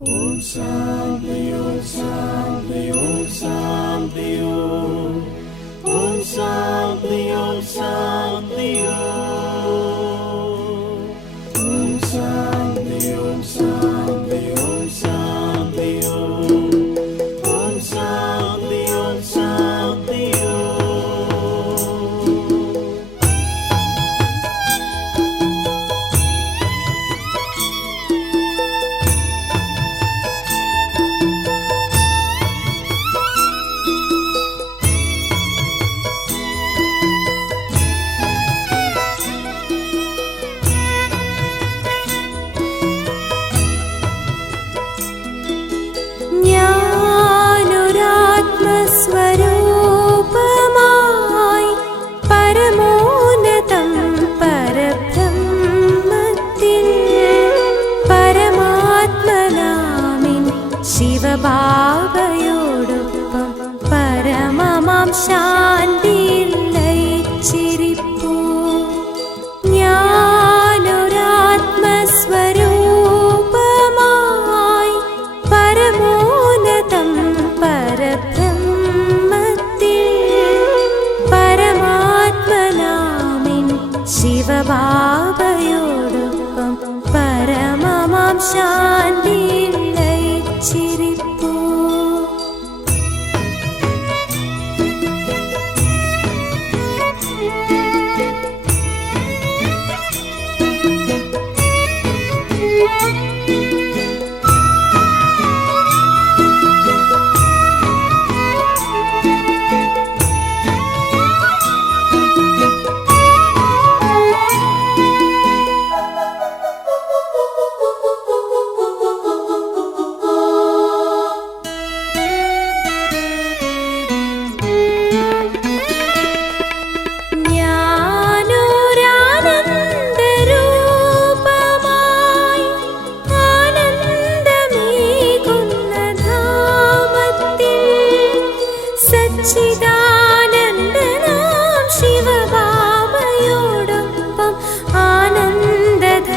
Om Shanti Om Shanti Om Shanti Om Om Shanti Om Shanti Om Shanti Om Shanti Om Shanti Om Shanti Om Shanti സ്വരൂപമായി പരമോന്നതം പരബ്രഹ്മത്തിൽ പരമാത്മനാമിൻ ശിവബാബയോടൊപ്പം പരമമാം ശാന്തിയിൽ ലയിച്ചിരിപ്പൂ. ഞാനൊരാത്മസ്വരൂപമായി പരമോന്നതം ശിവബാബയോടൊപ്പം പരമമാം ശാന്തിയിൽ ലയിച്ചിരിപ്പൂ. സച്ചിദാനന്ദനാം ശിവബാബയോടൊപ്പം ആനന്ദധാരയിൽ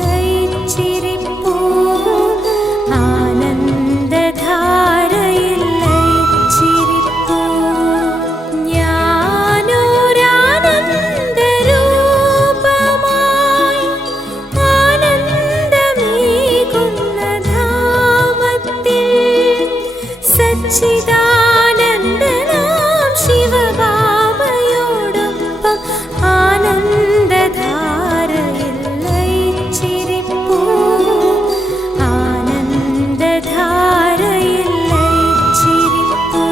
ലയിച്ചിരിപ്പൂ. ആനന്ദധാരയിൽ ലയിച്ചിരിപ്പൂ. ഞാനൊരാനന്ദരൂപമായി ആനന്ദമേകുന്ന ധാമത്തിൽ സച്ചിദാനന്ദനാം ശിവബാബയോടൊപ്പം ആനന്ദധാരയിൽ ലയിച്ചിരിപ്പൂ. ആനന്ദധാരയിൽ ലയിച്ചിരിപ്പൂ.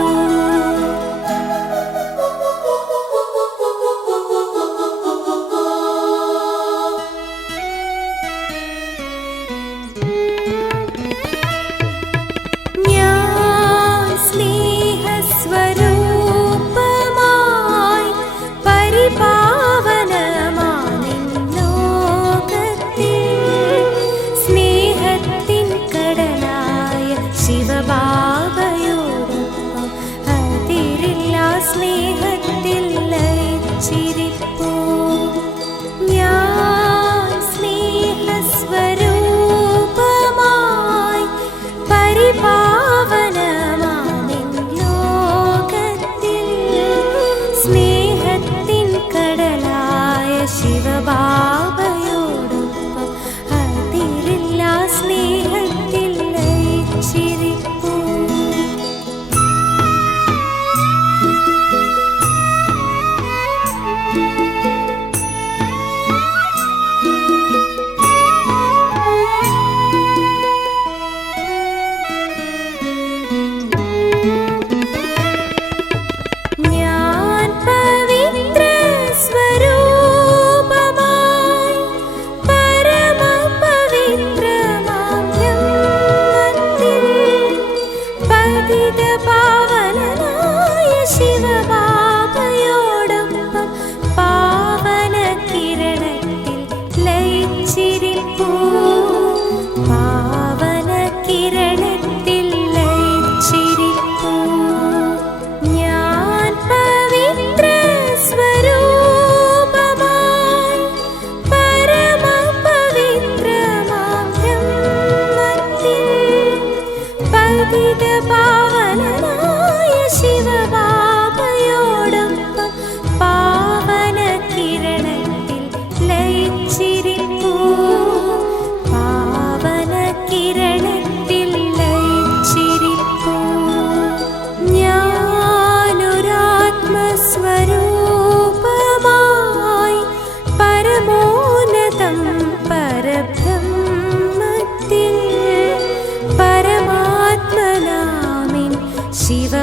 ഞാൻ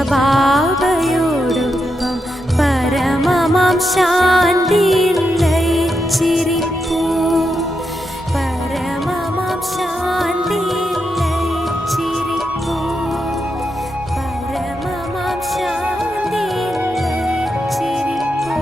ബാബയോടൊപ്പം പരമമാം ശാന്തിയിൽ ലയിച്ചിരിപ്പൂ. പരമമാം ശാന്തിയിൽ ലയിച്ചിരിപ്പൂ. പരമമാം ശാന്തിയിൽ ലയിച്ചിരിപ്പൂ.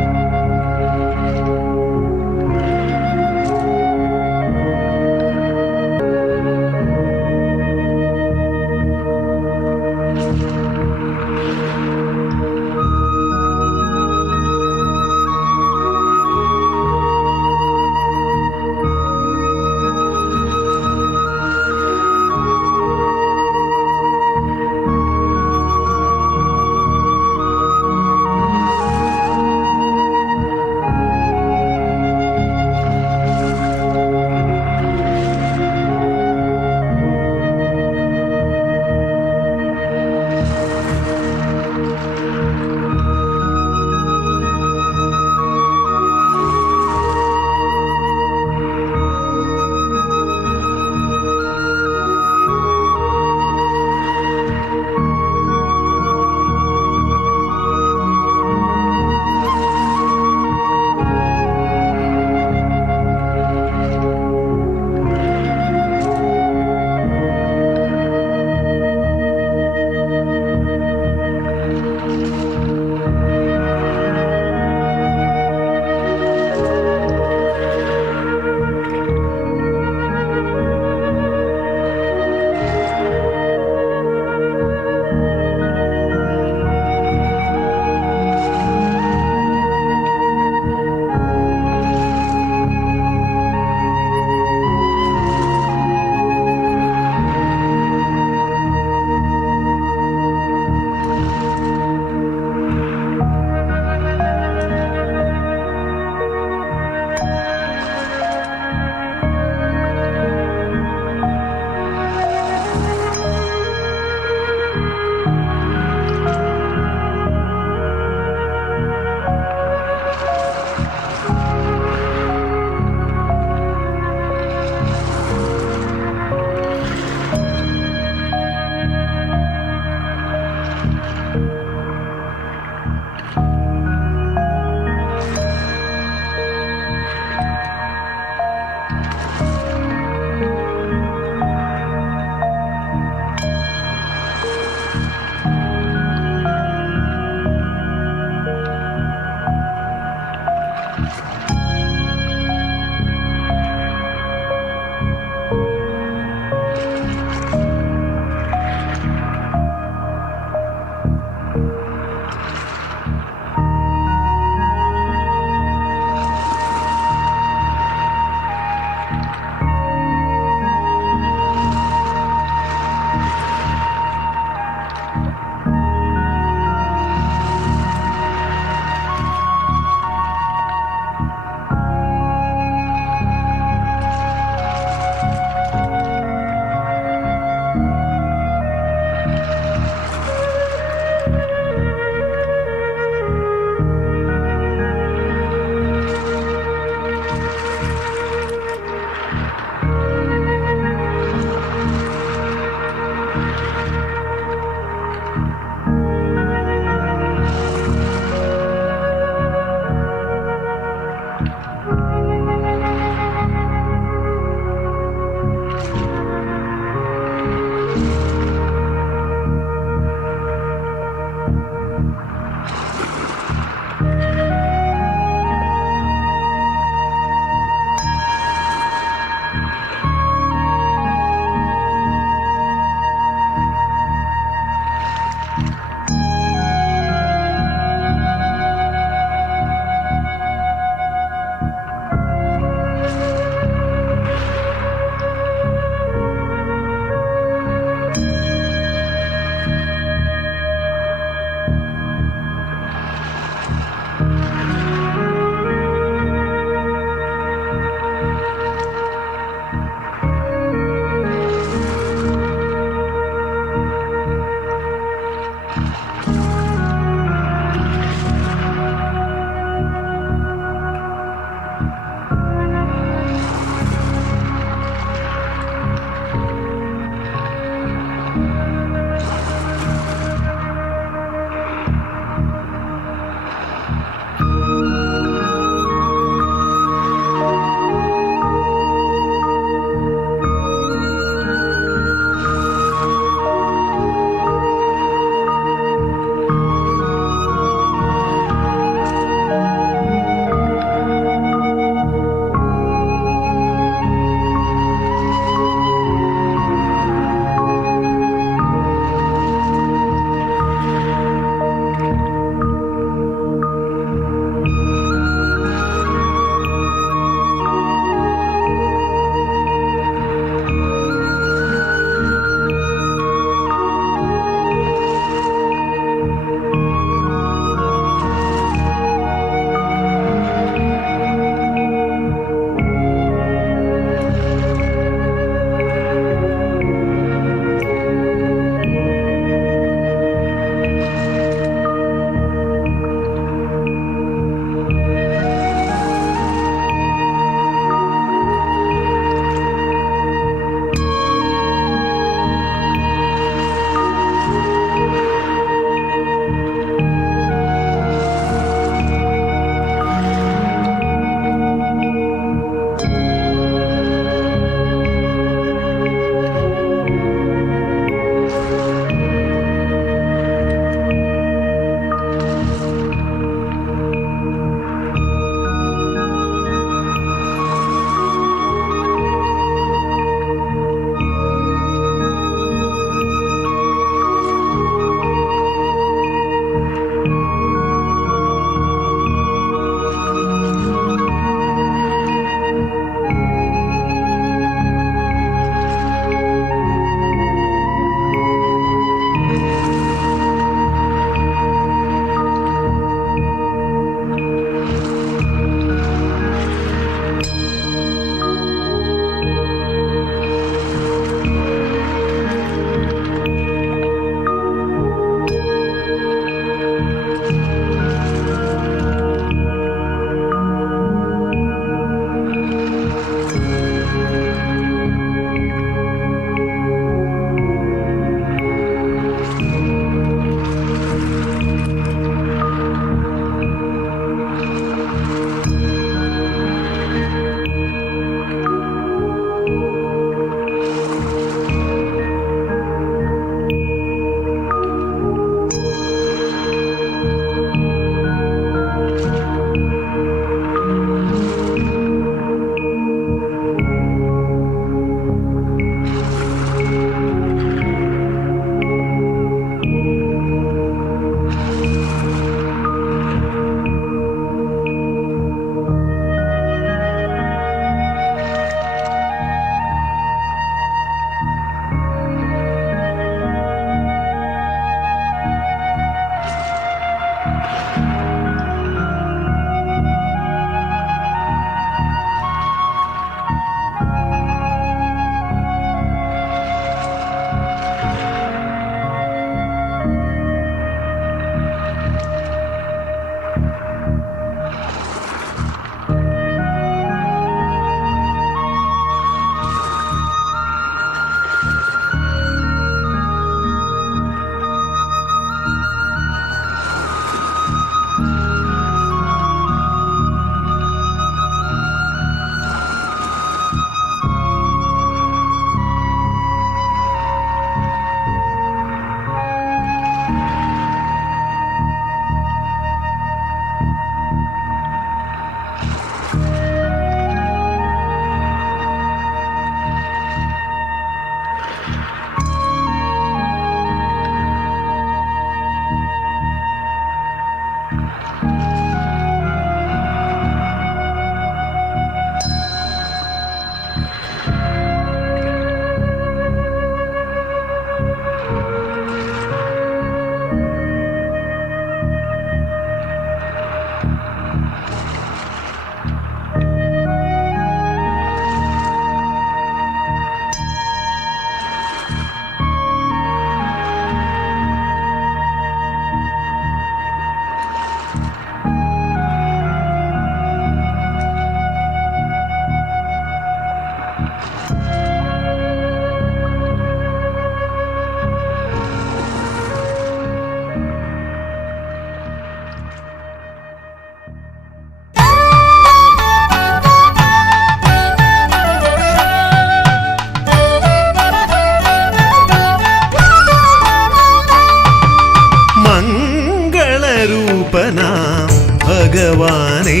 ഭഗവാനേ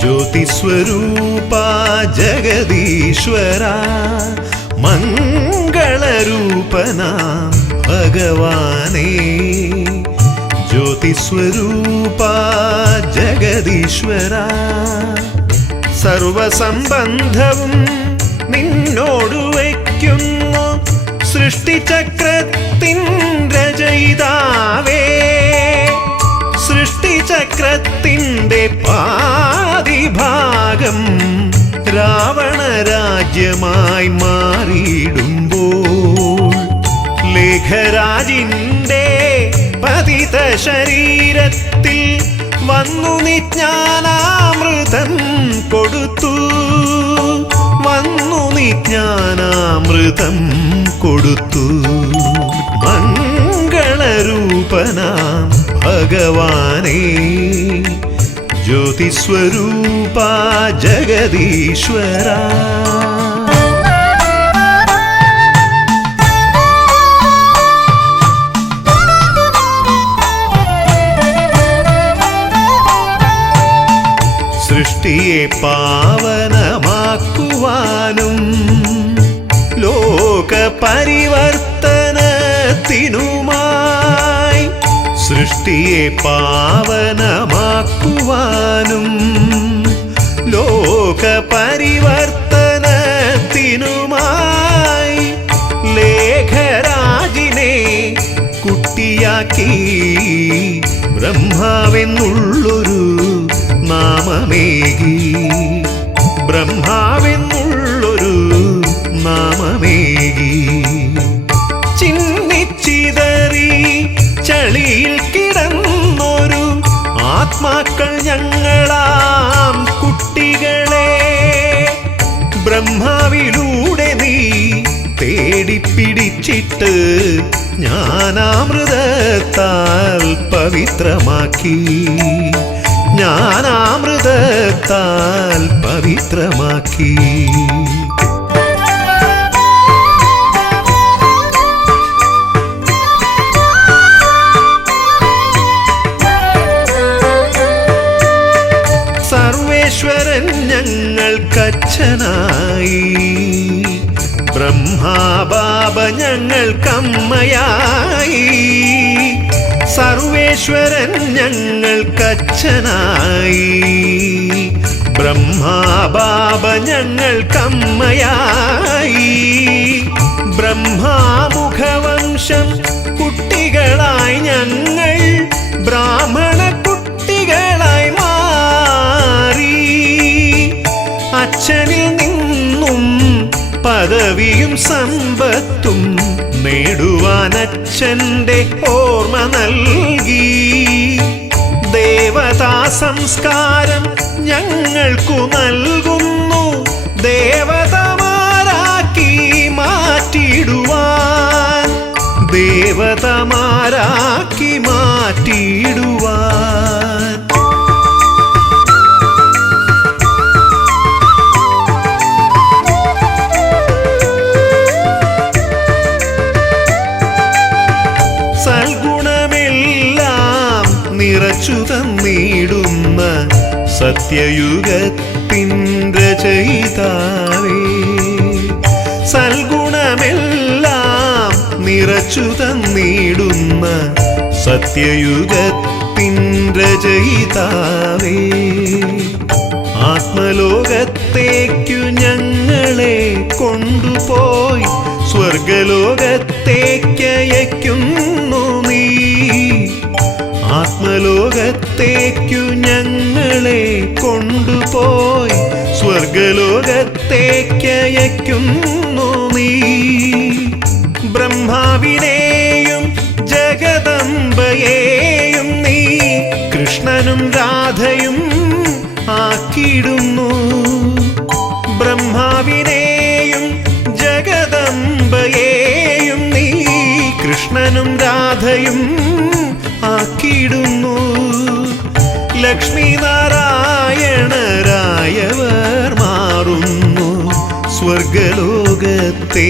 ജ്യോതിസ്വരൂപ ജഗദീശ്വര മംഗളരൂപനാം ഭഗവാനേ ജ്യോതിസ്വരൂപ ജഗദീശ്വര സർവസംബന്ധവും നിന്നോടു വയ്ക്കുന്നു സൃഷ്ടിചക്രത്തിൻ രചയിതാവേ സൃഷ്ടിചക്രത്തിൻ്റെ പാതിഭാഗം രാവണ രാജ്യമായി മാറിയിടുമ്പോൾ ലേഖരാജിൻ്റെ പതിത ശരീരത്തിൽ വന്നു നിജ്ഞാനാമൃതം കൊടുത്തു വന്നു നിജ്ഞാനാമൃതം കൊടുത്തു മംഗളരൂപനാം ഭഗവാനേ ജ്യോതിസ്വരൂപ ജഗദീശ്വര സൃഷ്ടിയെ പാവനമാക്കുവാനും ലോകപരിവർത്തനത്തിനുമായി സൃഷ്ടിയെ പാവനമാക്കുവാനും ലോകപരിവർത്തനത്തിനുമായി ലേഖരാജിനെ കുട്ടിയാക്കി ബ്രഹ്മാവെന്നുള്ളൊരു നാമമേകി ബ്രഹ്മാവെന്നുള്ളൊരു നാമമേകി ചിന്നിച്ചിതറി ചളിയിൽ കിടന്നൊരു ആത്മാക്കൾ ഞങ്ങളാം കുട്ടികളെ ബ്രഹ്മാവിലൂടെ നീ തേടിപ്പിടിച്ചിട്ട് ജ്ഞാനാമൃതത്താൽ പവിത്രമാക്കി ജ്ഞാനാമൃതത്താൽ പവിത്രമാക്കി സർവേശ്വരൻ ഞങ്ങൾക്കച്ഛനായി ബ്രഹ്മാബാബ ഞങ്ങൾക്കമ്മയായി സർവേശ്വരൻ ഞങ്ങൾക്കച്ഛനായി ബ്രഹ്മാബാബ ഞങ്ങൾക്കമ്മയായി ബ്രഹ്മാമുഖവംശം കുട്ടികളായി ഞങ്ങൾ ബ്രാഹ്മണ കുട്ടികളായി മാറി അച്ഛനിൽ നിന്നും പദവിയും സമ്പത്തും നേടുവാൻ അച്ഛൻ്റെ ഓർമ്മ നൽകി ദേവതാ സംസ്കാരം ഞങ്ങൾക്കു നൽകുന്നു ദേവതമാരാക്കി മാറ്റിയിടുവാൻ ദേവതമാരാക്കി മാറ്റിയിടുവാൻ സൽഗുണമെല്ലാം നിറച്ചു തന്നിടുന്ന സത്യയുഗത്തിൻ രചയിതാവേ സൽഗുണമെല്ലാം നിറച്ചു തന്നിടുന്ന സത്യയുഗത്തിൻ രചയിതാവേ ആത്മലോകത്തേക്കു ഞങ്ങളെ കൊണ്ടുപോയി സ്വർഗലോകത്തേക്കയക്കുന്നു നീ ആത്മലോകത്തേക്കു ഞങ്ങളെ കൊണ്ടുപോയി സ്വർഗലോകത്തേക്കയക്കുന്നു നീ ബ്രഹ്മാവിനെയും ജഗദംബയെയും നീ കൃഷ്ണനും രാധയും ആക്കിയിടുന്നു ബ്രഹ്മാവിനെയും ജഗദംബയെയും നീ കൃഷ്ണനും രാധയും ആക്കിയിടുന്നു ലക്ഷ്മി നാരായണരായവർ മാറുന്നു സ്വർഗലോകത്തെ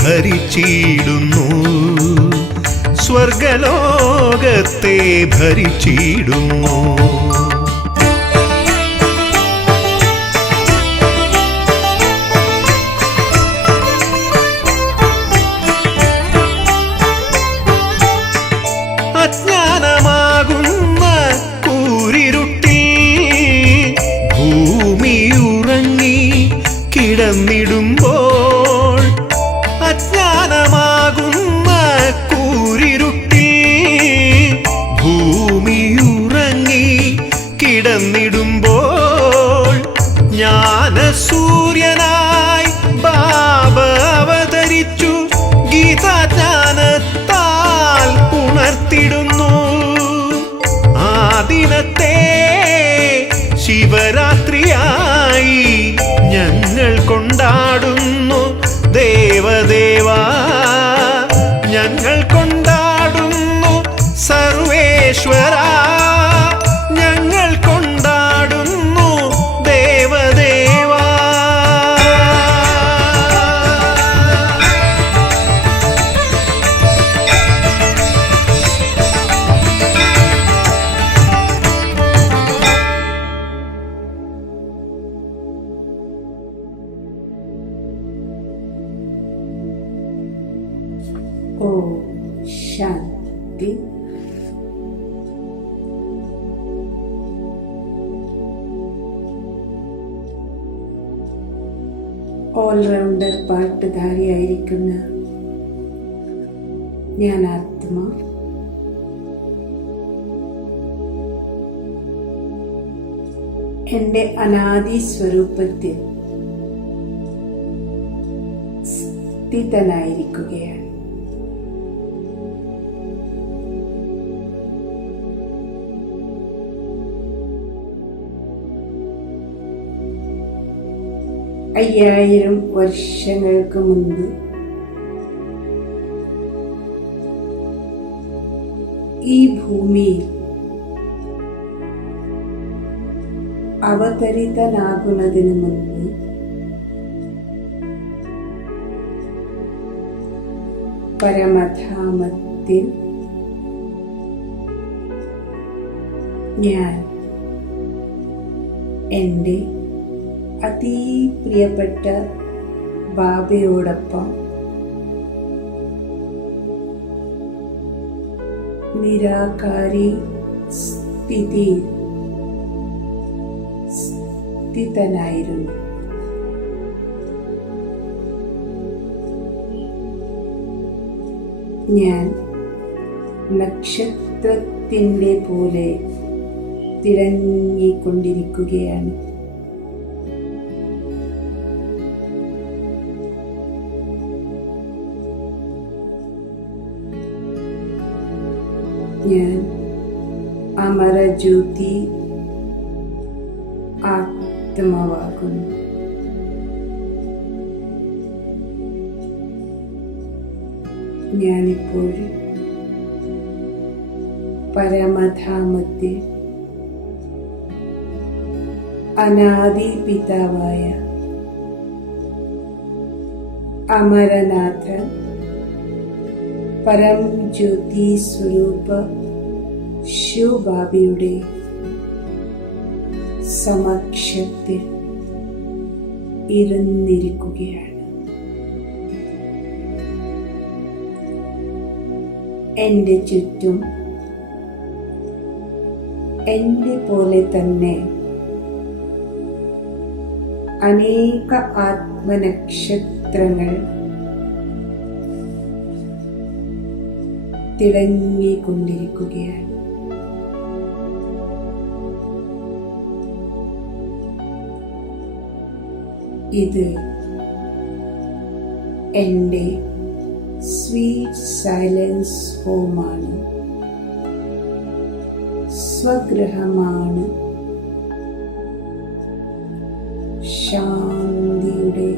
ഭരിച്ചിടുന്നു സ്വർഗലോകത്തെ ഭരിച്ചിടുന്നു. അജ്ഞാനമാകുന്ന കൂരിരുട്ടിൽ ഭൂമിയുറങ്ങി കിടന്നിടുമ്പോൾ, അജ്ഞാനമാകുന്ന കൂരിരുട്ടിൽ ഭൂമിയുറങ്ങി കിടന്നിടുമ്പോൾ, ജ്ഞാനസൂര്യനായി ബാബ അവതരിച്ചു ഗീതാജ്ഞാനത്താൽ ഉണർത്തിടുന്നു. ആ ദിനത്തെ ശിവരാത്രിയായി ഞങ്ങൾ കൊണ്ടാടുന്നു. ദേവദേവാ, ഞങ്ങൾ കൊണ്ടാടുന്നു. സർവേശ്വരാ, ഞങ്ങൾ കൊണ്ടാടുന്നു. ദേവദേവാ. ഓം ശാന്തി. ഓൾറൗണ്ടർ പാട്ടുധാരിയായിരിക്കുന്ന ഞാൻ ആത്മ എൻ്റെ അനാദി സ്വരൂപത്തിൽ സ്ഥിതനായിരിക്കുകയാണ്. അയ്യായിരം വർഷങ്ങൾക്ക് മുൻപ് ഈ ഭൂമിയിൽ അവതരിതനാകുന്നതിന് മുൻപ് പരമധാമത്തിൽ ഞാൻ എൻ്റെ അതിപ്രിയപ്പെട്ട ബാബയോടൊപ്പം നിരാകാരി സ്ഥിതിയിൽ സ്ഥിതനായിരുന്നു. ഞാൻ നക്ഷത്രത്തിൻ്റെ പോലെ തിളങ്ങിക്കൊണ്ടിരിക്കുകയാണ്. ഞാൻ അമരജ്യോതി ആത്മാവാകുന്നു. ഞാനിപ്പോൾ പരമധാമത്തിൽ അനാദി പിതാവായ അമരനാഥ പരം ജ്യോതി സ്വരൂപ ശിവബാബയുടെ സമക്ഷത്തിൽ ഇരുന്നിരിക്കുകയാണ്. എൻ്റെ ചുറ്റും എൻ്റെ പോലെ തന്നെ അനേക ആത്മനക്ഷത്രങ്ങൾ തിളങ്ങിക്കൊണ്ടിരിക്കുകയാണ്. ഇത് എൻ്റെ സ്വീറ്റ് സൈലൻസ് ഹോമാണ്, സ്വഗ്രഹമാണ്, ശാന്തിയുടെ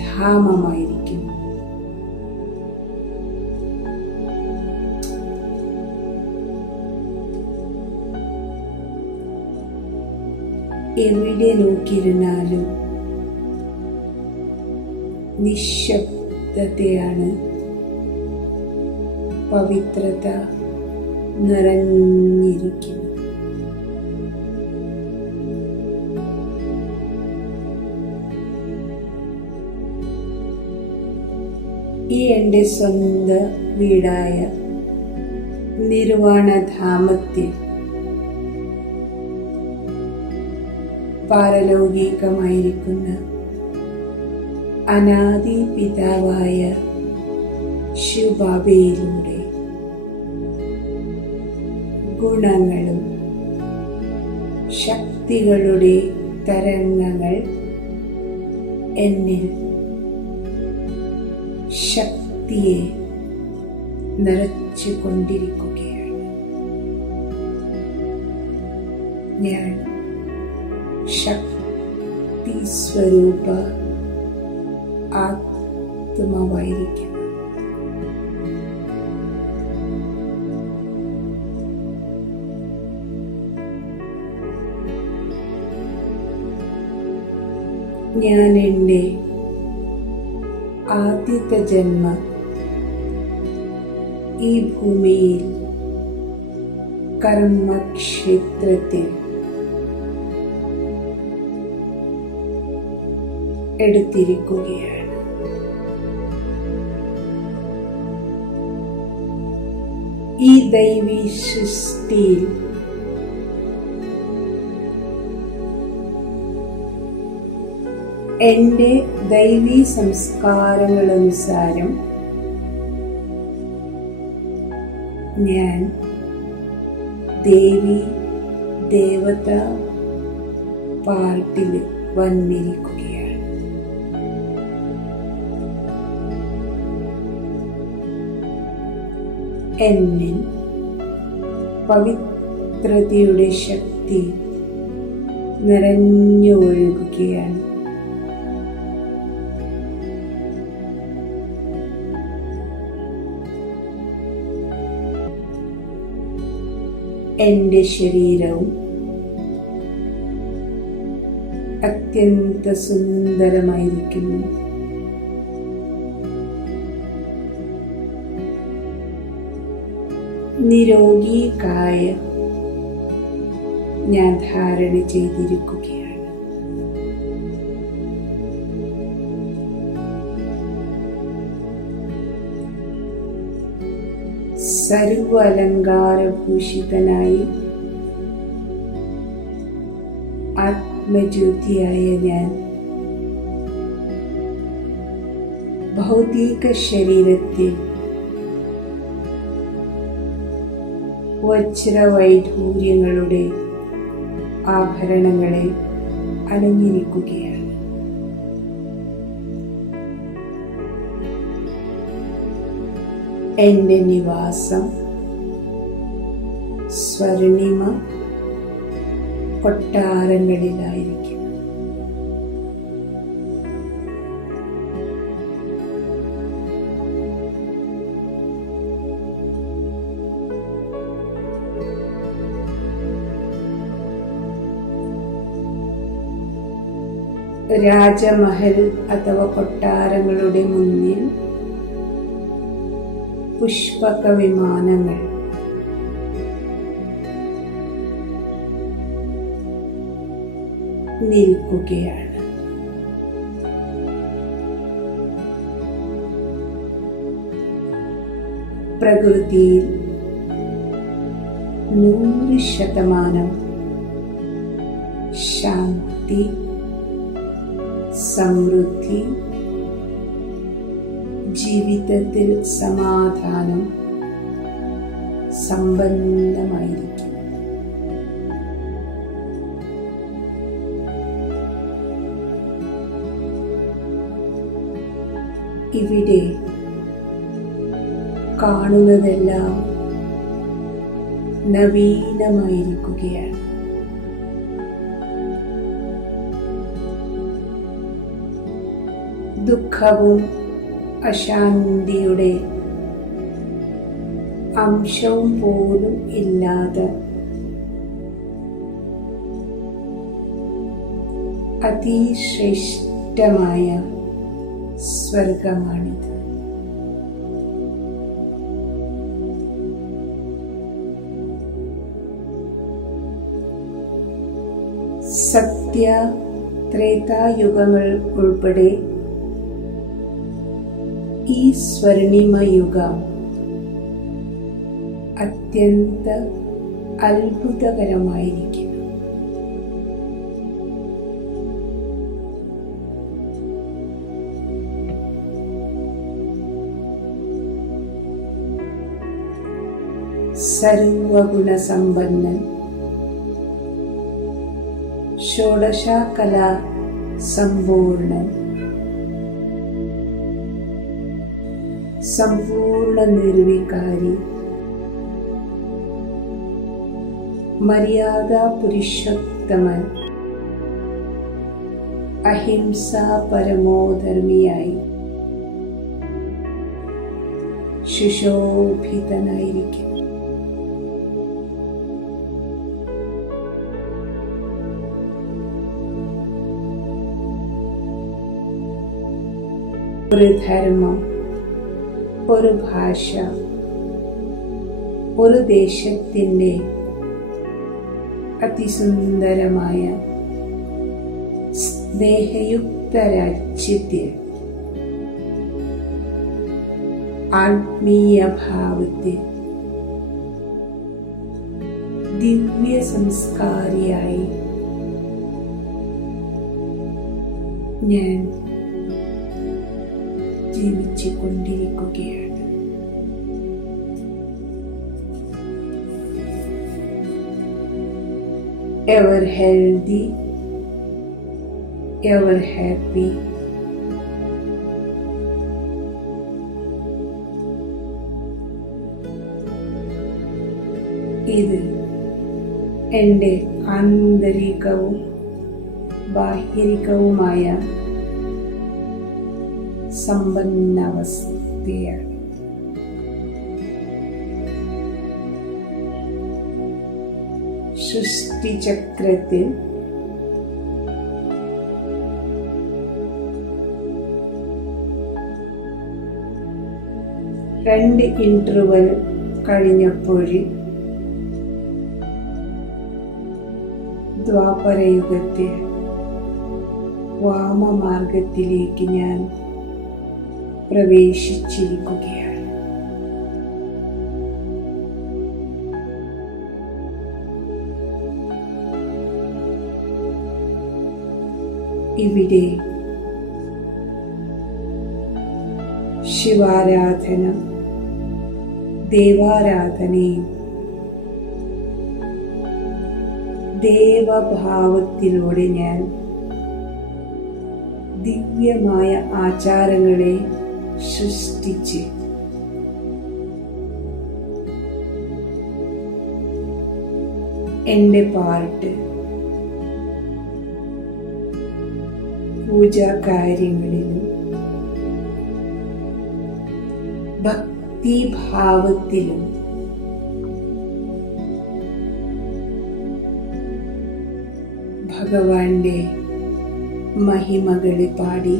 ധാമമായിരിക്കും. എവിടെ നോക്കിയിരുന്നാലും നിശബ്ദതയാണ് പവിത്രത നിറഞ്ഞിരിക്കുന്നു. ഈ എൻ്റെ സ്വന്തം വീടായ നിർവാണധാമത്തിൽ പാരലൗകികമായിരിക്കുന്ന അനാദി പിതാവായ ശിവബാബയിലൂടെ ഗുണങ്ങളും ശക്തികളുടെ തരംഗങ്ങൾ എന്നിൽ ശക്തിയെ നിറച്ചുകൊണ്ടിരിക്കുകയാണ്. ഞാൻ ശക്തി സ്വരൂപ ആത്മാവായിരിക്കുന്നു. ഞാൻ എൻ്റെ ആദ്യത്തെ ജന്മം ഈ ഭൂമിയിൽ കർമ്മക്ഷേത്രത്തിൽ എടുത്തിരിക്കുകയാണ്. ഈ ദൈവീ സൃഷ്ടിയിൽ എൻ്റെ ദൈവീ സംസ്കാരങ്ങളനുസാരം ഞാൻ ദേവി ദേവത പാർട്ടിൽ വന്നിരിക്കുകയാണ്. എന്നിൽ പവിത്രതയുടെ ശക്തി നിറഞ്ഞു ഒഴുകുകയാണ്. എൻ്റെ ശരീരവും അത്യന്ത സുന്ദരമായിരിക്കുന്നു. നിരോഗി കായം ഞാൻ ധാരണ ചെയ്തിരിക്കുകയാണ്. സർവ അലങ്കാരഭൂഷിതനായി ആത്മജ്യോതിയായ ഞാൻ ഭൗതിക ശരീരത്തിൽ വജ്രവൈഢൂര്യങ്ങളുടെ ആഭരണങ്ങളെ അണിഞ്ഞിരിക്കുകയാണ്. എൻ്റെ നിവാസം സ്വർണിമ കൊട്ടാരങ്ങളിലായിരിക്കും. രാജമഹൽ അഥവാ കൊട്ടാരങ്ങളുടെ മുന്നിൽ പുഷ്പക വിമാനങ്ങൾ നിൽക്കുകയാണ്. പ്രകൃതിയിൽ 100% ശാന്തി, സമൃദ്ധി, ജീവിതത്തിൽ സമാധാനം സമ്പന്നമായിരിക്കും. ഇവിടെ കാണുന്നതെല്ലാം നവീനമായിരിക്കുകയാണ്. ദുഃഖവും അശാന്തിയുടെ അംശവും പോലും ഇല്ലാതെ അതിശ്രേഷ്ഠമായ സ്വർഗമാണിത്. സത്യ ത്രേതായുഗങ്ങൾ ഉൾപ്പെടെ ഈ സ്വർണിമ യുഗം അത്യന്ത അത്ഭുതകരമായിരിക്കും. സർവഗുണസമ്പന്നൻ, ഷോഡശകലാ സമ്പൂർണൻ, സമ്പൂർണ്ണ നിർവികാരി, മര്യാദ പുരുഷോത്തമൻ, അഹിംസാ പരമോധർമ്മിയായി സുശോഭിതനായിരിക്കും. ഒരു ധർമ്മം, ഒരു ഭാഷ, ഒരു ദേശത്തിൻ്റെ അതിസുന്ദരമായ സ്നേഹയുക്ത രാജ്യത്തിൽ ആത്മീയ ഭാവത്തിൽ ദിവ്യ സംസ്കാരിയായി ഞാൻ ജീവിച്ചു കൊണ്ടിരിക്കുകയാണ്. ever healthy, ever happy. ഇത് എൻ്റെ ആന്തരികവും ബാഹ്യരികവുമായ സമ്പന്നാവസ്ഥയാണ്. സൃഷ്ടിചക്രത്തിൽ രണ്ട് ഇന്റർവൽ കഴിഞ്ഞപ്പോൾ ദ്വാപരയുഗത്തിൽ വാമമാർഗത്തിലേക്ക് ഞാൻ പ്രവേശിച്ചിരിക്കുകയാണ്. ഇവിടെ ശിവാരാധന, ദേവാരാധനയും ദേവഭാവത്തിലൂടെ ഞാൻ ദിവ്യമായ ആചാരങ്ങളെ സൃഷ്ടിച്ച് എൻ്റെ പാട്ട് പൂജാകാര്യങ്ങളിലും ഭക്തിഭാവത്തിലും ഭഗവാന്റെ മഹിമകളെ പാടി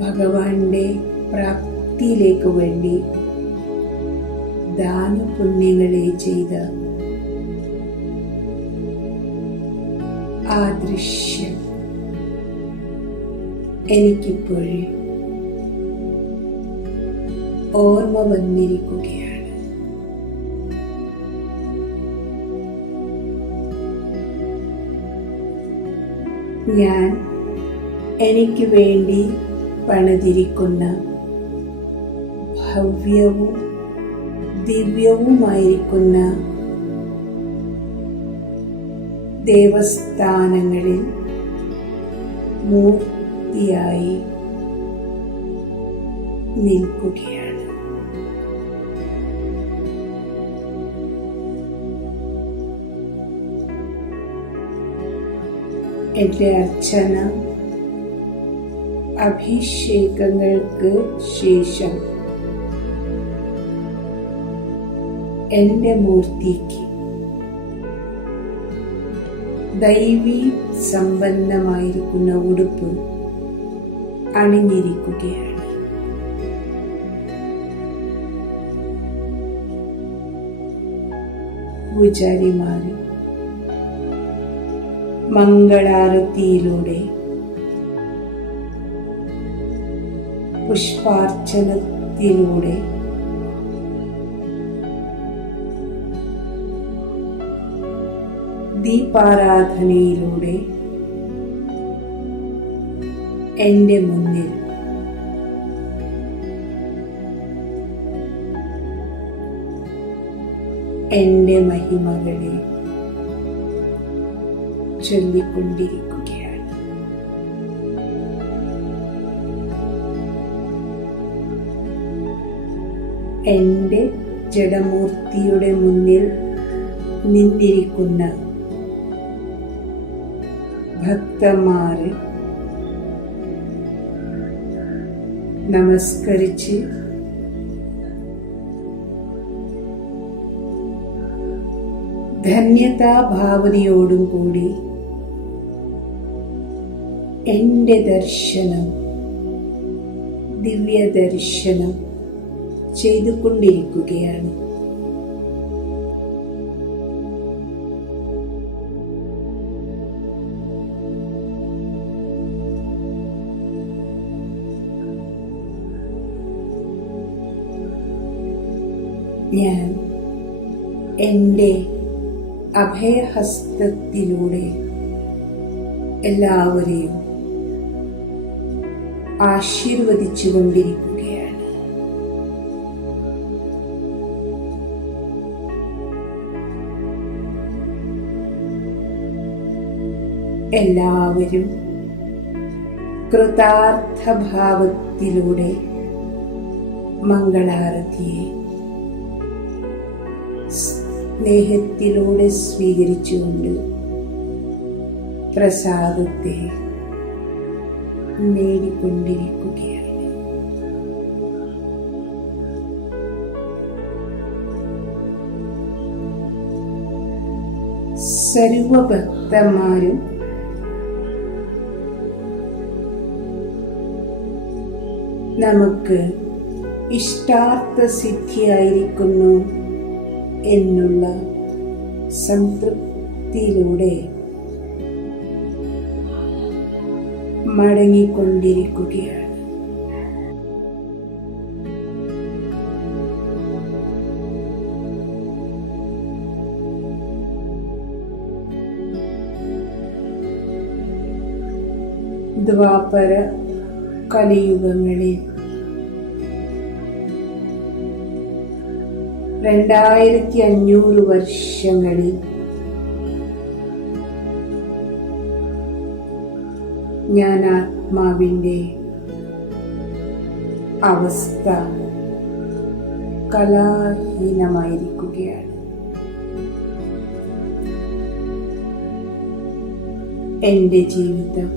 ഭഗവാന്റെ പ്രാപ്തിയിലേക്ക് വേണ്ടി ദാനപുണ്യങ്ങളെ ചെയ്ത ആ ദൃശ്യം എനിക്കിപ്പോഴും ഓർമ്മ വന്നിരിക്കുകയാണ്. ഞാൻ എനിക്ക് വേണ്ടി പണിതിരിക്കുന്ന ഭവ്യവും ദിവ്യവുമായിരിക്കുന്ന ദേവസ്ഥാനങ്ങളിൽ മൂർത്തിയായി നിൽക്കുകയാണ്. എൻ്റെ അർച്ചന അഭിഷേകങ്ങൾക്ക് ശേഷം എൻ്റെ മൂർത്തിക്ക് ദൈവീ സമ്പന്നമായിരിക്കുന്ന ഉടുപ്പ് അണിഞ്ഞിരിക്കുകയാണ്. പൂജാരിമാരും മംഗളാരതിയിലൂടെ, പുഷ്പാർച്ചനത്തിലൂടെ, ദീപാരാധനയിലൂടെ എൻ്റെ മുന്നിൽ എൻ്റെ മഹിമകളെ ചൊല്ലിക്കൊണ്ടിരിക്കുകയാണ്. എൻ്റെ ജഡമൂർത്തിയുടെ മുന്നിൽ നിന്നിരിക്കുന്ന ഭക്തന്മാരെ നമസ്കരിച്ച് ധന്യതാഭാവനയോടും കൂടി എൻ്റെ ദർശനം, ദിവ്യദർശനം ചെയ്തുകൊണ്ടിരിക്കുകയാണ്. ഞാൻ എൻ്റെ അഭയഹസ്തത്തിലൂടെ എല്ലാവരെയും ആശീർവദിച്ചു കൊണ്ടിരിക്കുകയാണ്. എല്ലാവരും കൃതാർത്ഥഭാവത്തിലൂടെ മംഗളാരതിയെ സ്നേഹത്തിലൂടെ സ്വീകരിച്ചുകൊണ്ട് പ്രസാദത്തെ നേടിക്കൊണ്ടിരിക്കുകയാണ്. സർവഭക്തന്മാരും നമുക്ക് ഇഷ്ടാർത്ഥ സിദ്ധിയായിരിക്കുന്നു എന്നുള്ള സംതൃപ്തിയിലൂടെ മടങ്ങിക്കൊണ്ടിരിക്കുകയാണ്. ദ്വാപര കലിയുഗങ്ങളിൽ 2500 വർഷങ്ങളിൽ ഞാൻ ആത്മാവിൻ്റെ അവസ്ഥ കലാഹീനമായിരിക്കുകയാണ്. എൻ്റെ ജീവിതം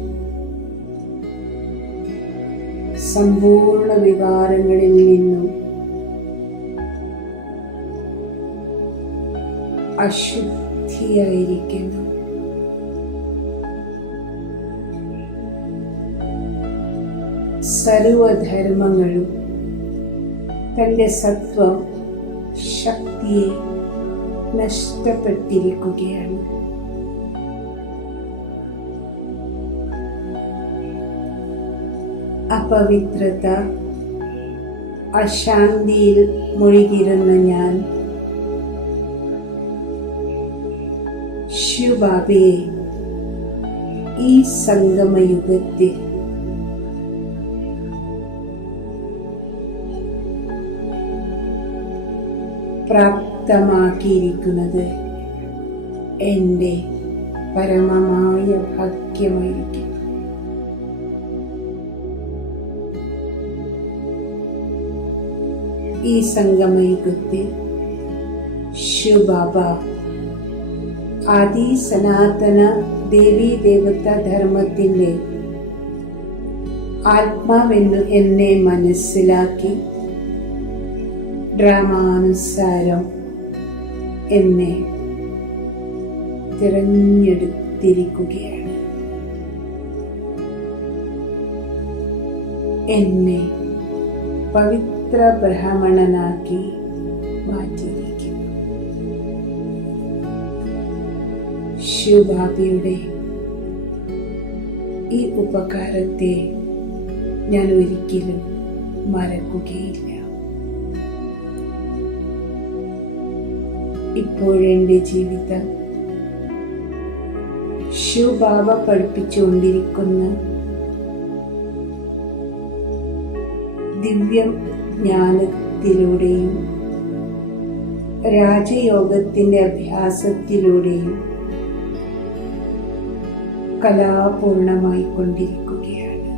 സമ്പൂർണ്ണ വികാരങ്ങളിൽ നിന്നും അശുദ്ധിയായിരിക്കുന്നു. സർവധർമ്മങ്ങളും തൻ്റെ സത്വം ശക്തിയെ നഷ്ടപ്പെട്ടിരിക്കുകയാണ്. അപവിത്രത, അശാന്തിയിൽ മുഴുകിയിരുന്ന ഞാൻ ശിവബാബയെ ഈ സംഗമയുഗത്തിൽ പ്രാപ്തമാക്കിയിരിക്കുന്നത് എൻ്റെ പരമമായ ഭാഗ്യമായിരിക്കും. ഈ സംഗമയുഗത്തിൽ ശിവബാബ ആദി സനാതന ദേവീ ദേവതാ ധർമ്മത്തിൻ്റെ ആത്മാവെന്ന് എന്നെ മനസ്സിലാക്കി ഡ്രാമാനുസാരം എന്നെ തിരഞ്ഞെടുത്തിരിക്കുകയാണ്. എന്നെ പവിത്ര ബ്രാഹ്മണനാക്കി മാറ്റിയിരിക്കുന്നു. ശിവബാബയുടെ ഈ ഉപകാരത്തെ ഞാൻ ഒരിക്കലും മറക്കുകയില്ല. ഇപ്പോഴെൻ്റെ ജീവിതം ശിവബാബ പഠിപ്പിച്ചുകൊണ്ടിരിക്കുന്ന ദിവ്യ ജ്ഞാനത്തിലൂടെയും രാജയോഗത്തിൻ്റെ അഭ്യാസത്തിലൂടെയും കലാപൂർണമായി കൊണ്ടിരിക്കുകയാണ്.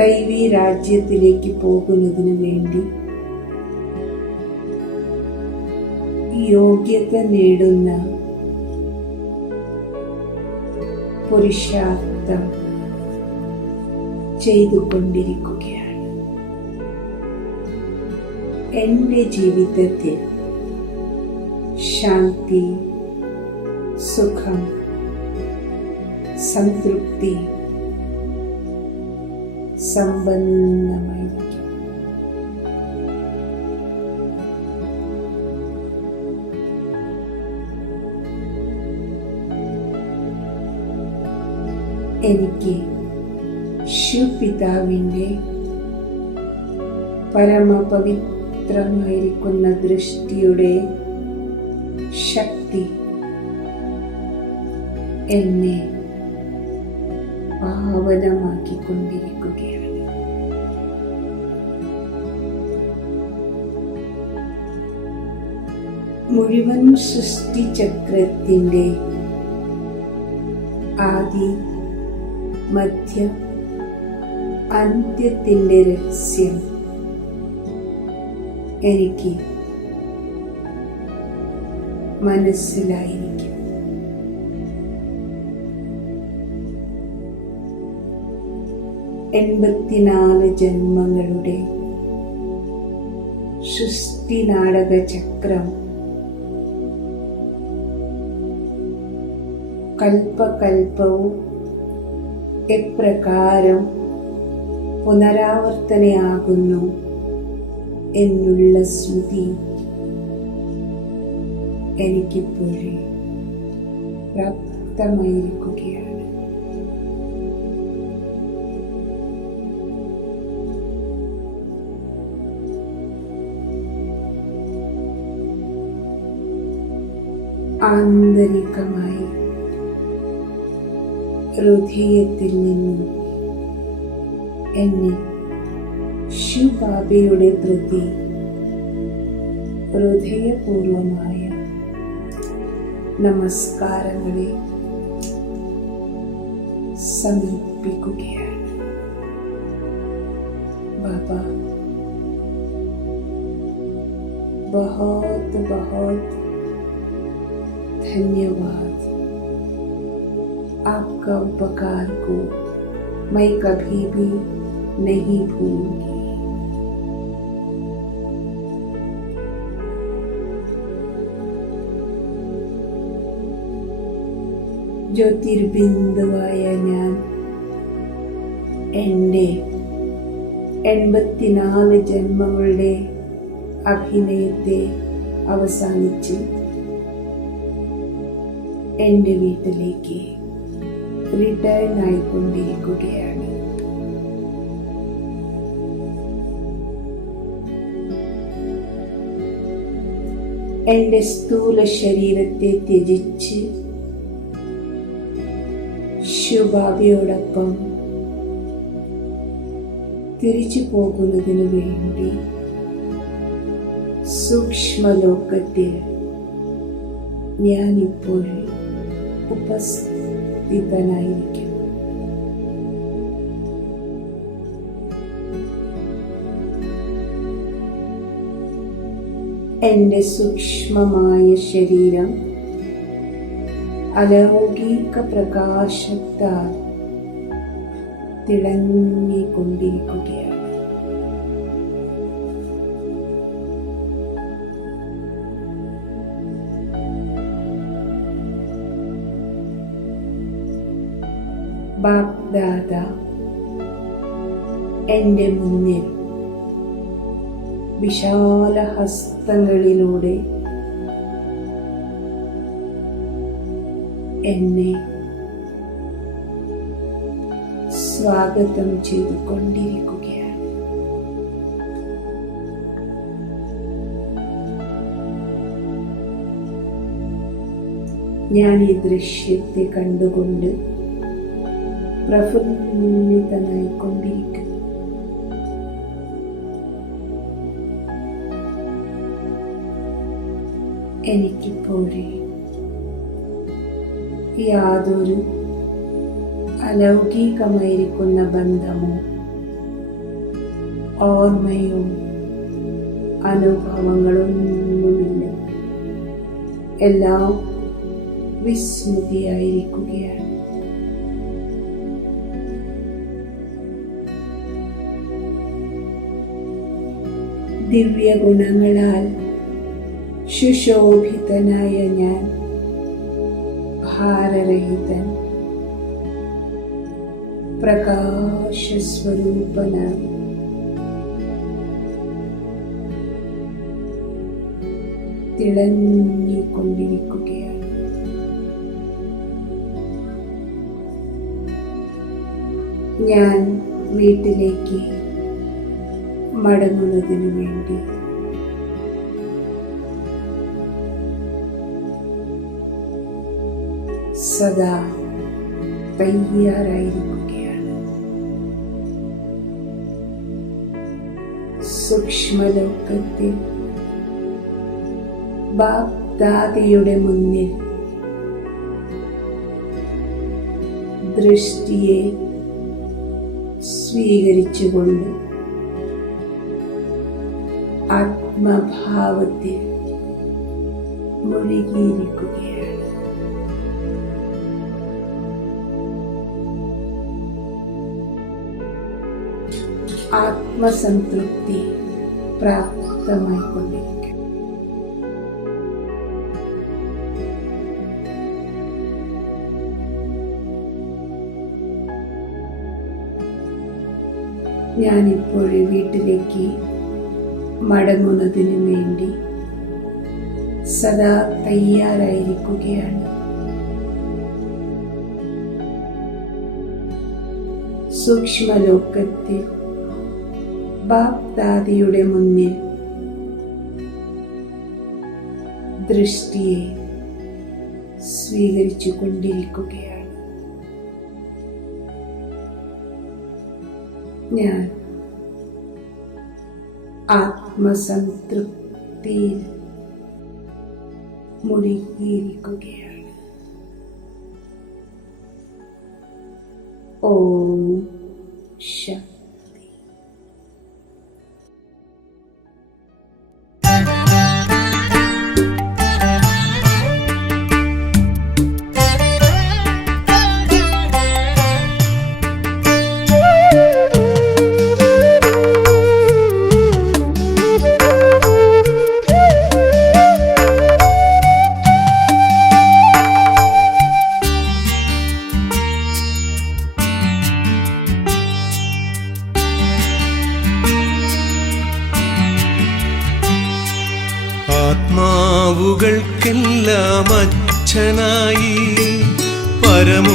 ദൈവീ രാജ്യത്തിലേക്ക് പോകുന്നതിന് വേണ്ടി യോഗ്യത നേടുന്ന പുരുഷാർത്ഥം ചെയ്തുകൊണ്ടിരിക്കുകയാണ്. എൻ്റെ ജീവിതത്തിൽ ശാന്തി, സുഖം, സംതൃപ്തി സമ്പന്നമായിരിക്കും. എനിക്ക് ശിവപിതാവിൻ്റെ പരമപവിത്രമായിരിക്കുന്ന ദൃഷ്ടിയുടെ ശക്തി എന്നെ പാവനമാക്കിക്കൊണ്ടിരിക്കുകയാണ്. മുഴുവൻ സൃഷ്ടിചക്രത്തിൻ്റെ ആദി, മധ്യ, അന്ത്യത്തിൻ്റെ രഹസ്യം എനിക്ക് മനസ്സിലായിരിക്കും. എൺപത്തിനാല് ജന്മങ്ങളുടെ സൃഷ്ടി നാടക ചക്രം കൽപ്പകൽപ്പവും എപ്രകാരം പുനരാവർത്തനയാകുന്നു എന്നുള്ള സ്മൃതി എനിക്കിപ്പോഴേ പ്രാപ്തമായിരിക്കുകയാണ്. ആന്തരികമായി ഹൃദയത്തിൽ നിന്നും എന്നെ ശിവബാബയുടെ പ്രതി ഹൃദയപൂർവമായ നമസ്കാരങ്ങളെ സമർപ്പിക്കുകയാണ്. ബാബ, बहुत बहुत धन्यवाद. आपका उपकार को मैं कभी भी नहीं भूलूंगी. ജ്യോതിർബിന്ദുവായ ഞാൻ എൻ്റെ 84 ജന്മങ്ങളുടെ അഭിനയത്തെ അവസാനിച്ച് എൻ്റെ വീട്ടിലേക്ക് റിട്ടേൺ ആയിക്കൊണ്ടിരിക്കുകയാണ്. എൻ്റെ സ്ഥൂല ശരീരത്തെ ത്യജിച്ച് ശിവബാബയോടൊപ്പം തിരിച്ചു പോകുന്നതിനു വേണ്ടി സൂക്ഷ്മലോകത്തിൽ ഞാനിപ്പോൾ ഉപസ്ഥിതനായിരിക്കും. എൻ്റെ സൂക്ഷ്മമായ ശരീരം അലൗകിക പ്രകാശത്താൽ തിളങ്ങിക്കൊണ്ടിരിക്കുകയാണ്. ബാപ്ദാദ എൻ്റെ മുന്നിൽ വിശാല ഹസ്തങ്ങളിലൂടെ എന്നെ സ്വാഗതം ചെയ്തുകൊണ്ടിരിക്കുകയാണ്. ഞാൻ ഈ ദൃശ്യത്തെ കണ്ടുകൊണ്ട് പ്രഫുല്ലിതനായിക്കൊണ്ടിരിക്കുന്നു. എനിക്കിപ്പോഴേ യാതൊരു അലൗകികമായിരിക്കുന്ന ബന്ധമോ ഓർമ്മയോ അനുഭവങ്ങളൊന്നുമില്ല. എല്ലാം വിസ്മൃതിയായിരിക്കുകയാണ്. ദിവ്യഗുണങ്ങളാൽ സുശോഭിതനായ ഞാൻ ഭാരരഹിതൻ, പ്രകാശസ്വരൂപനായി തിളങ്ങിക്കൊണ്ടിരിക്കുകയാണ്. ഞാൻ വീട്ടിലേക്ക് മടങ്ങുന്നതിനു വേണ്ടി സദാ തയ്യാറായിരിക്കുകയാണ്. സൂക്ഷ്മലോകത്തിൽ ബാപ്ദാദയുടെ മുന്നിൽ ദൃഷ്ടിയെ സ്വീകരിച്ചുകൊണ്ട് ആത്മഭാവത്തിൽ മുഴുകിയിരിക്കുകയാണ്. ആത്മസംതൃപ്തി പ്രാപ്തമായിക്കൊണ്ടിരിക്കും. ഞാനിപ്പോഴും വീട്ടിലേക്ക് മടങ്ങുന്നതിനു വേണ്ടി സദാ തയ്യാറായിരിക്കുകയാണ്. സൂക്ഷ്മലോകത്തിൽ ബാപ്ദാദിയുടെ മുന്നിൽ ദൃഷ്ടിയെ സ്വീകരിച്ചു കൊണ്ടിരിക്കുകയാണ്. ഞാൻ ആത്മസംതൃപ്തിയിൽ മുഴുകിയിരിക്കുകയാണ്. ഓം ശാന്തി. ആത്മാവുകൾക്കെല്ലാം അച്ഛനായി പരമോന്നതനായ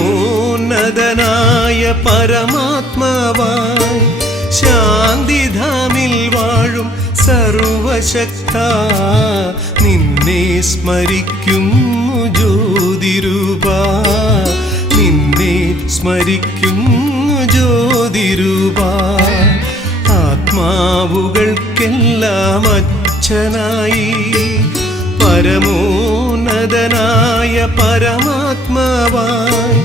പരമാത്മാവായി ശാന്തിധാമിൽ വാഴും സർവശക്ത നിന്നെ സ്മരിക്കുന്നു ജ്യോതിരൂപ, നിന്നെ സ്മരിക്കുന്നു ജ്യോതിരൂപ. ആത്മാവുകൾക്കെല്ലാം അച്ഛനായി പരമോന്നതനായ പരമാത്മാവായി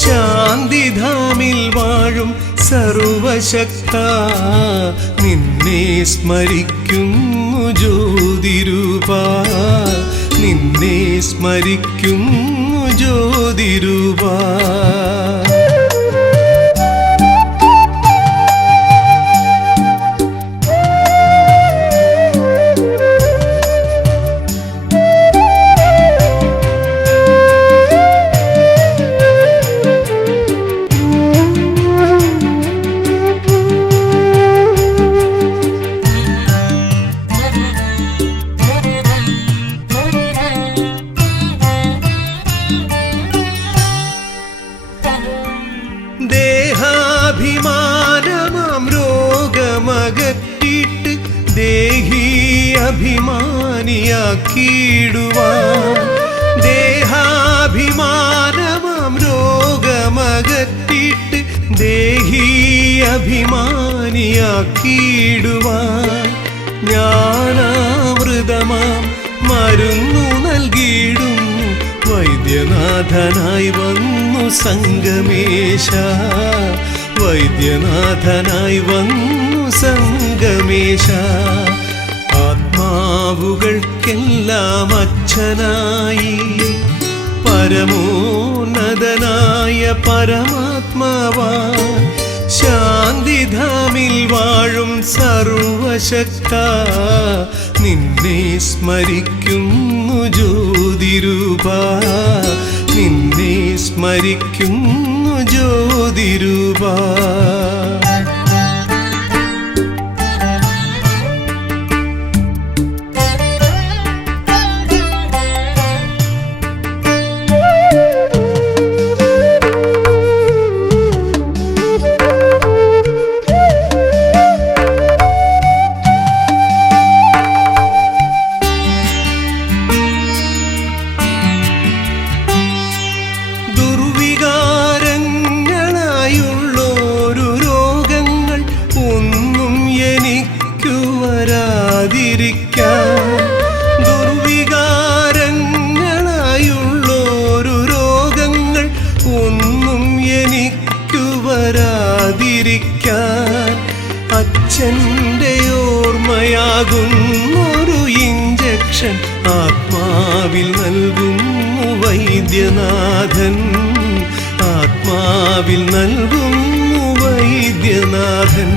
ശാന്തിധാമിൽ വാഴും സർവശക്ത നിന്നെ സ്മരിക്കുന്നു ജ്യോതിരൂപ, നിന്നെ സ്മരിക്കുന്നു ജ്യോതിരൂപ. രോഗമകറ്റിട്ട് ദേഹി അഭിമാനിയാക്കിയിടുവാൻ ദേഹാഭിമാനമാം രോഗമകറ്റിട്ട് ദേഹി അഭിമാനിയാക്കിയിടുവാൻ ജ്ഞാനാമൃതമാം മരുന്നു നൽകിയിടും വൈദ്യനാഥനായി വന്നു സംഗമേശ വൈദ്യനാഥനായി വന്നു സംഗമേശ ആത്മാവുകൾക്കെല്ലാം അച്ഛനായി പരമോന്നതനായ പരമാത്മാവാൻ ശാന്തിധാമിൽ വാഴും സർവശക്ത നിന്നെ സ്മരിക്കുന്നു ജ്യോതിരൂപ നിന്നെ സ്മരിക്കുന്നു ജ്യോതിരൂപ ദുർവികാരങ്ങളായുള്ളൊരു രോഗങ്ങൾ ഒന്നും എനിക്കു വരാതിരിക്കാൻ ദുർവികാരങ്ങളായുള്ളൊരു രോഗങ്ങൾ ഒന്നും എനിക്കു വരാതിരിക്കാൻ അച്ഛൻ്റെ ഓർമ്മയാകുന്നൊരു ഇഞ്ചക്ഷൻ ആത്മാവിൽ നൽകുന്നു വൈദ്യനാഥൻ ആത്മാവിൽ നൽകുന്നു വൈദ്യനാഥൻ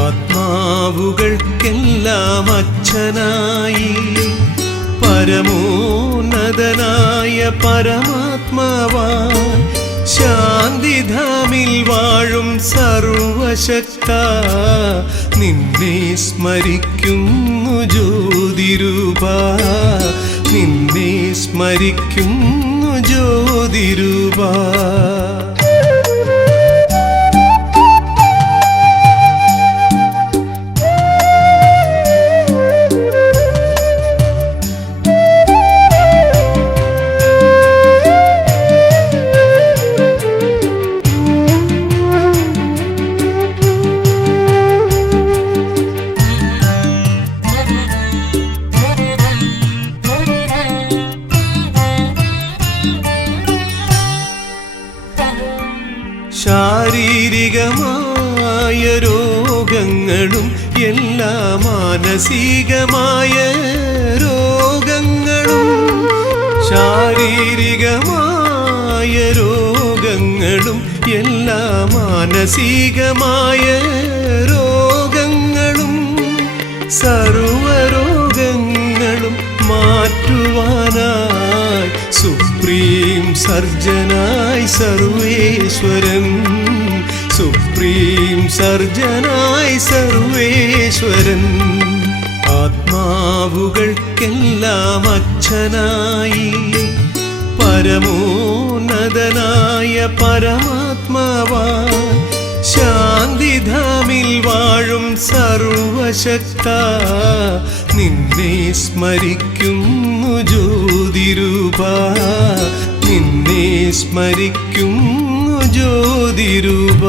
ആത്മാവുകൾക്കെല്ലാം അച്ഛനായി പരമോന്നതനായ പരമാത്മാവാൻ ശാന്തിധാമിൽ വാഴും സർവശക്ത നിന്നെ സ്മരിക്കുന്നു ജ്യോതിരൂപ നിന്നെ സ്മരിക്കുന്നു ജ്യോതിരൂപ ശാരീരികമായ രോഗങ്ങളും എല്ലാ മാനസികമായ രോഗങ്ങളും ശാരീരികമായ രോഗങ്ങളും എല്ലാ മാനസികമായ രോഗങ്ങളും സർവരോഗങ്ങളും മാറ്റുവാനായി സുപ്രീം സർജനായി സർവേശ്വരൻ സുപ്രീം സർജനായി സർവേശ്വരൻ ആത്മാവുകൾക്കെല്ലാം അച്ഛനായി പരമോന്നതനായ പരമാത്മാവാൻ ശാന്തിധാമിൽ വാഴും സർവശക്ത നിന്നെ സ്മരിക്കുന്നു ജ്യോതിരൂപ നിന്നെ സ്മരിക്കുന്നു ജ്യോതിരൂപ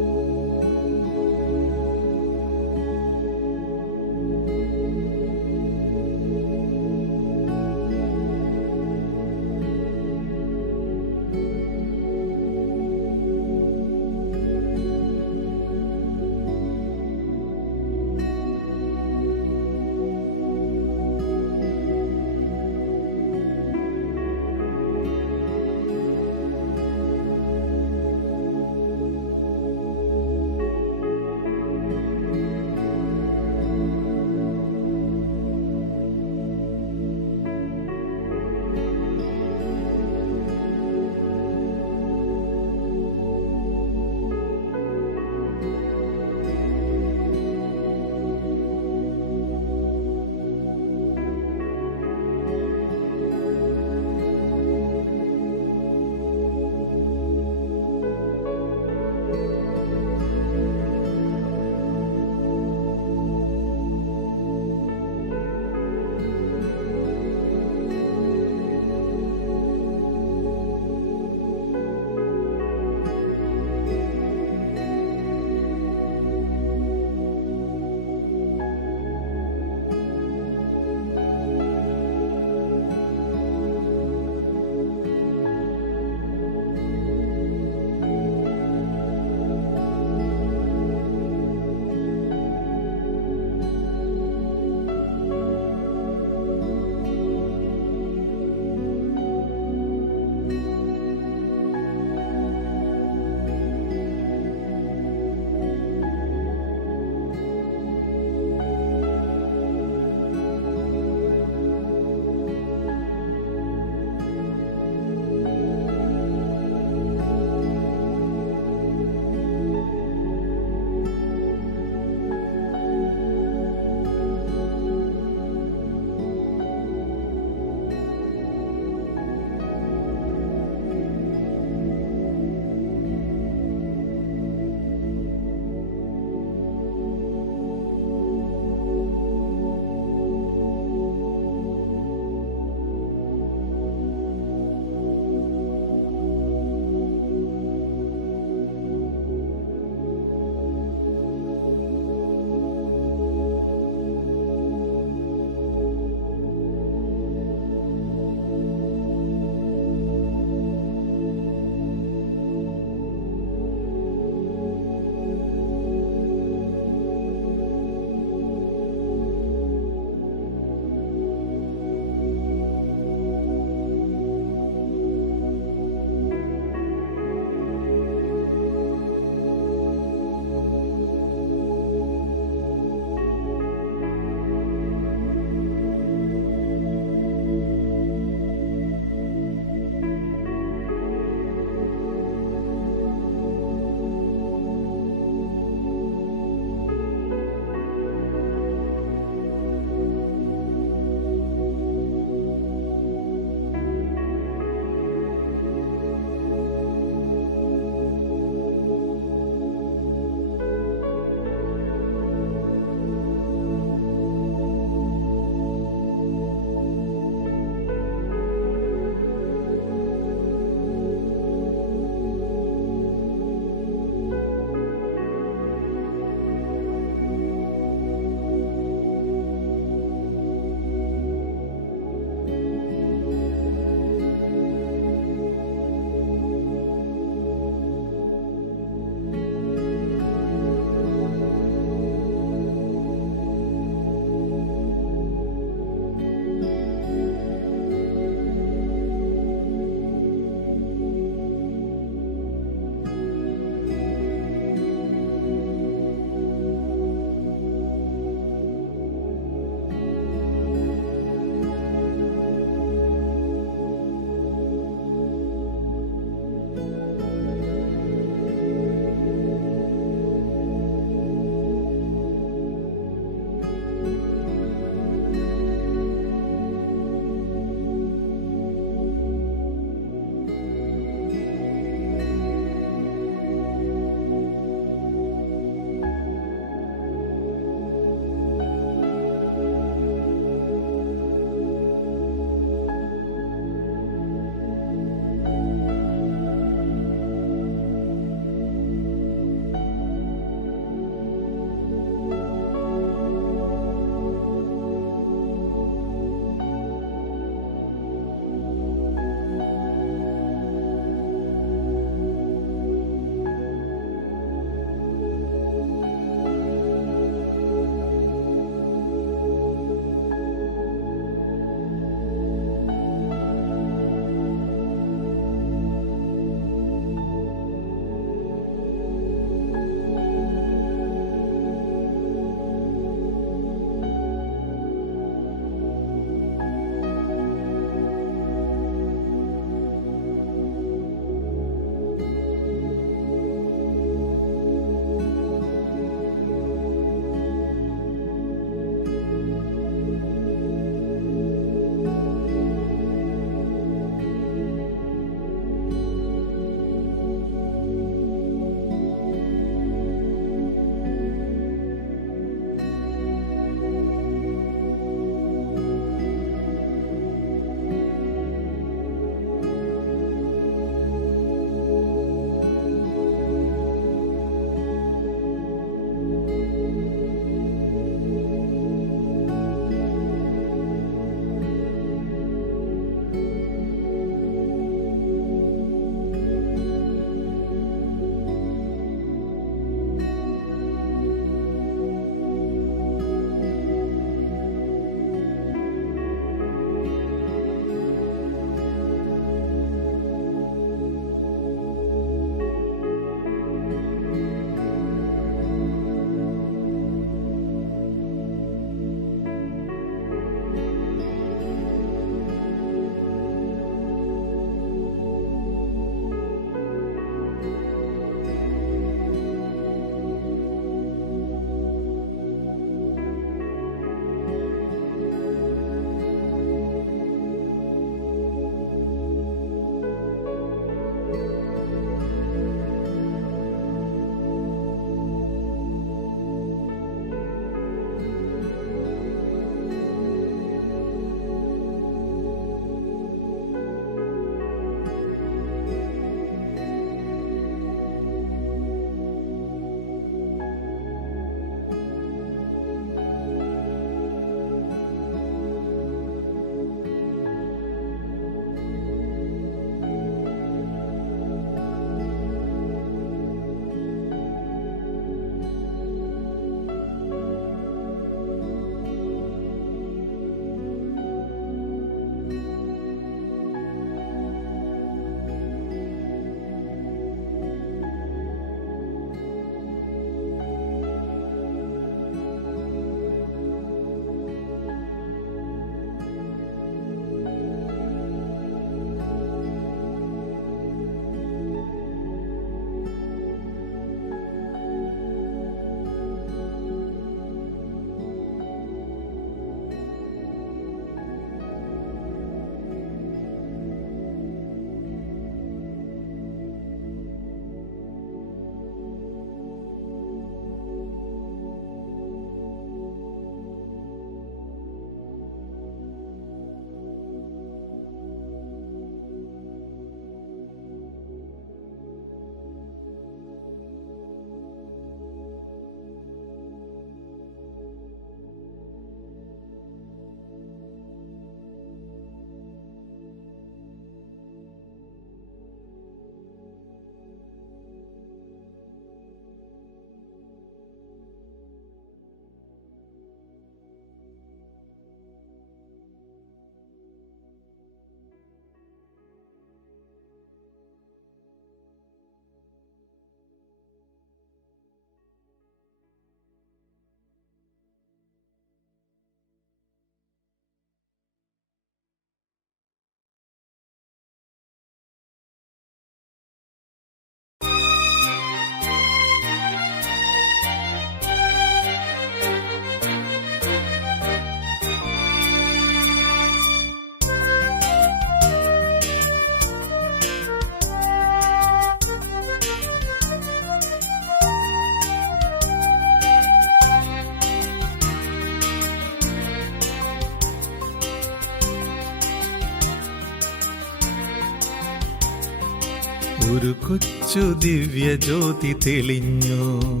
ഒരു കൊച്ചു ദിവ്യജ്യോതി തെളിഞ്ഞു.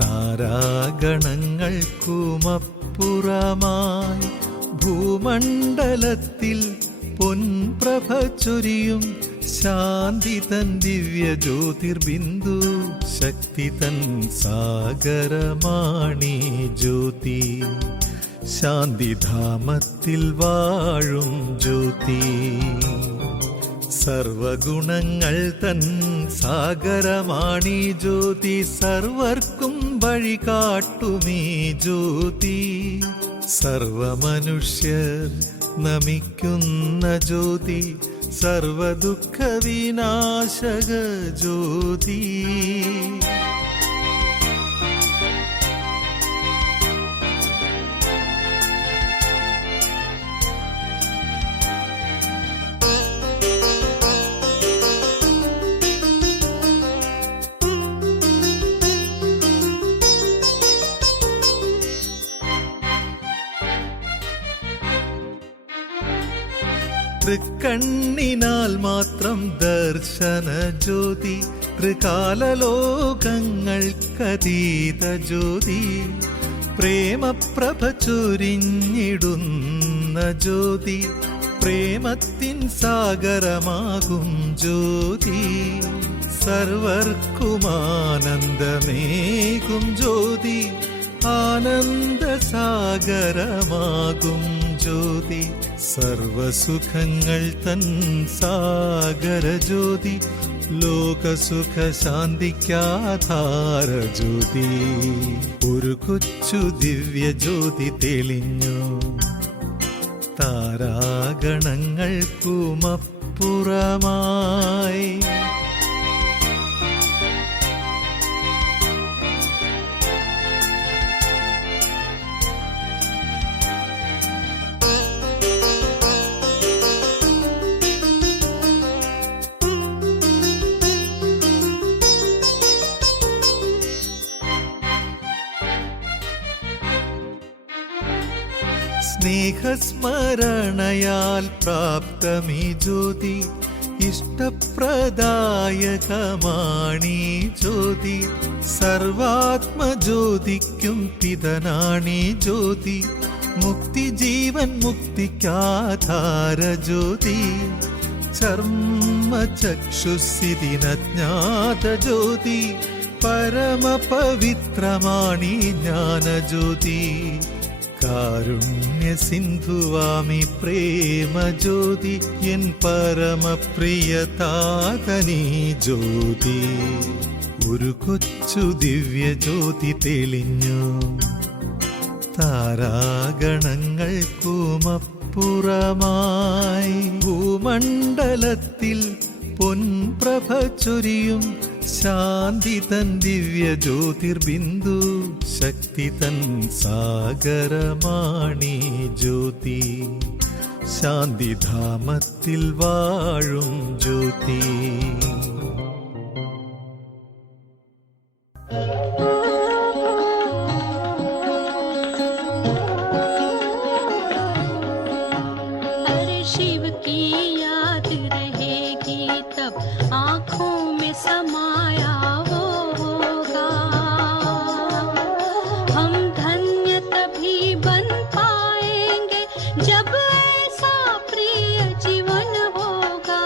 താരാഗണങ്ങൾക്കുമപ്പുറമായി ഭൂമണ്ഡലത്തിൽ പൊൻപ്രഭ ചൊരിയും ശാന്തി തൻ ദിവ്യ ജ്യോതിർബിന്ദു. ശക്തി തൻ സാഗരമാണീ ജ്യോതി. ശാന്തിധാമത്തിൽ വാഴും ജ്യോതി. സർവഗുണങ്ങൾ തൻ സാഗരമാണീ ജ്യോതി. സർവർക്കും വഴി കാട്ടുമീ ജ്യോതി. സർവമനുഷ്യർ നമിക്കുന്ന ജ്യോതി. സർവദുഃഖ വിനാശക ജ്യോതി. തൃക്കണ്ണിനാൽ മാത്രം ദർശന ജ്യോതി. ത്രികാലലോകങ്ങൾക്കതീത ജ്യോതി. പ്രേമപ്രഭ ചൊരിഞ്ഞിടുന്ന ജ്യോതി. പ്രേമത്തിൻ സാഗരമാകും ജ്യോതി. സർവർക്കുമാനന്ദമേകും ജ്യോതി. ആനന്ദസാഗരമാകും ജ്യോതി. സർവസുഖങ്ങൾ തൻ സാഗര ജ്യോതി. ലോകസുഖ ശാന്തിക്കാധാര ജ്യോതി. ഒരു കൊച്ചു ദിവ്യ ജ്യോതി തെളിഞ്ഞു. താരാഗണങ്ങൾക്കുമപ്പുറമായി സ്നേഹസ്മരണയാൽ പ്രാപ്തമീ ജ്യോതി. ഇഷ്ടപ്രദായകമാണീ ജ്യോതി. സർവാത്മജ്യോതിക്കും പിതനാണീ ജ്യോതി. മുക്തി ജീവൻ മുക്തിക്കാധാര ജ്യോതി. ചർമ്മചക്ഷുസിദിനജ്ഞാത ജ്യോതി. പരമപവിത്രമാണീ ജ്ഞാനജ്യോതി. കാരുണ്യ സിന്ധുവാമി പ്രേമ ജ്യോതി. എൻ പരമപ്രിയതാതനീ ജ്യോതി. ഒരു കൊച്ചു ദിവ്യ ജ്യോതി തെളിഞ്ഞു. താരാഗണങ്ങൾക്കുമപ്പുറമായി ഭൂമണ്ഡലത്തിൽ പൊൻപ്രഭ ചൊരിയും ശാന്തി തൻ ദിവ്യ ജ്യോതിർബിന്ദു. ശക്തി തൻ സാഗരമാണീ ജ്യോതി. ശാന്തിധാമത്തിൽ വാഴും ജ്യോതി. अरे शिव की याद रहेगी तब आँखों में समाया होगा. हम धन्य तभी बन पाएंगे जब ऐसा प्रिय जीवन होगा.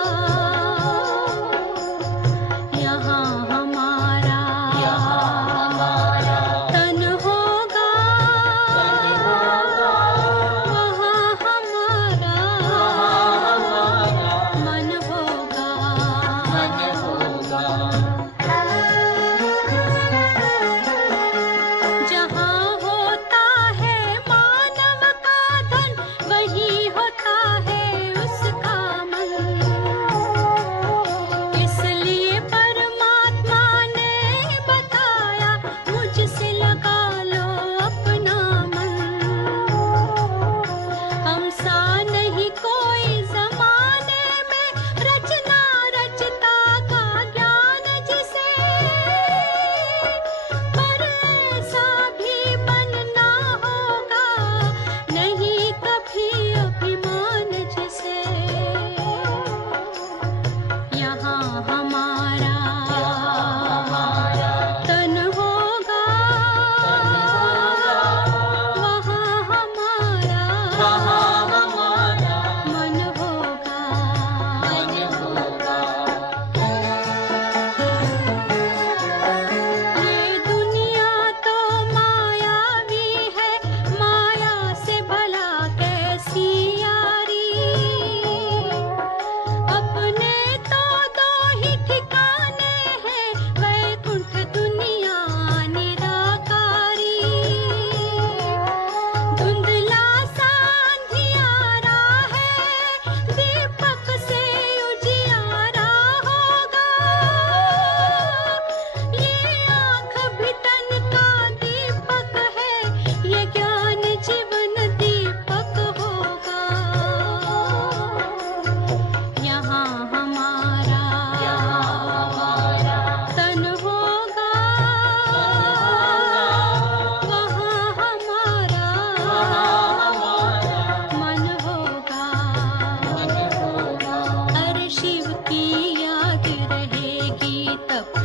तब